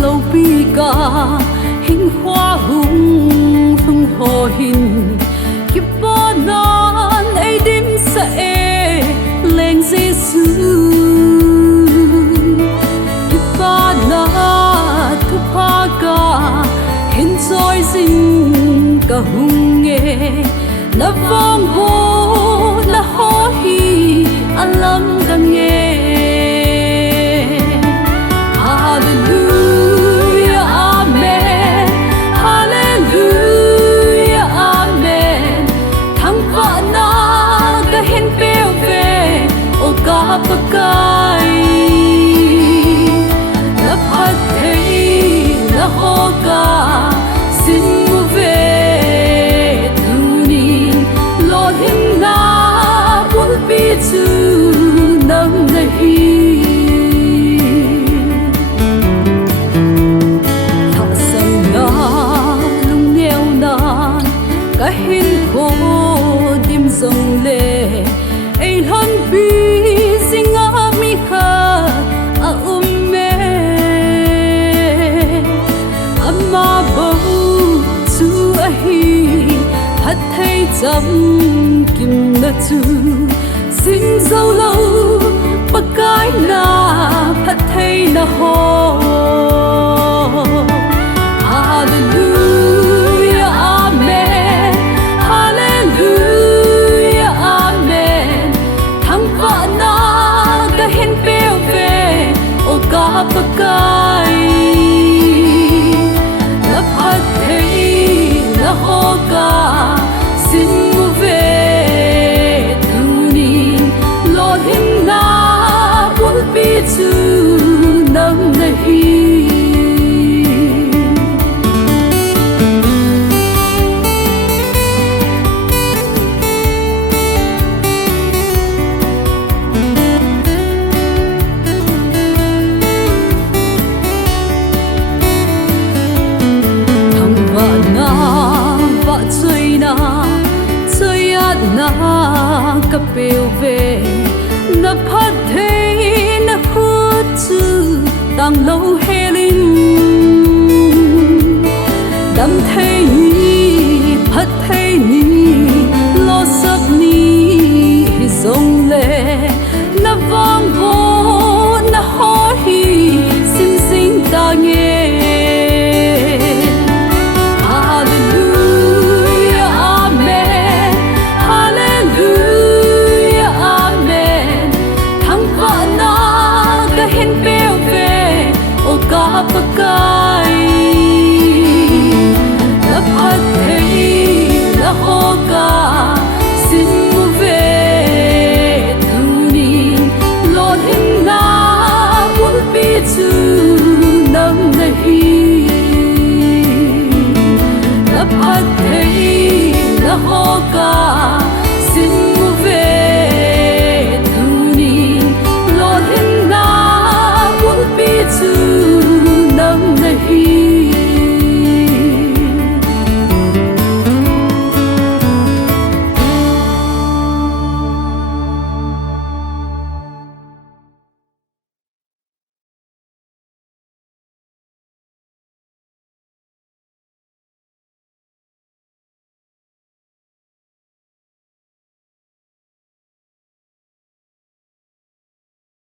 lâu bi ca hình hoa hùng phong hồ hình kiếp bao non ấy đêm sẽ lên Giêsu kiếp bao na thu pa ca hình soi sinh cả hùng nghe là vang hồ là ho hi alam đang nghe. Pakai la pathei la hoka sin mu ve tuni lo hin na bul pi chu nam nahi tha sang na lung neo na ka hin ko dim zong le ei hon bi chăm kim na chu sinh dâu lâu bắc cái na phát thấy na ho hallelujah amen hallelujah amen thằng vợ na cái hen bèo về ô cả bắc cái na phát thấy na ho cả xin mu về tuni lo hin na bul pi chu nam nahi. Thằng vợ na vợ chơi na na kapel ve na phat thei na khut chu tang lâu helin đam thei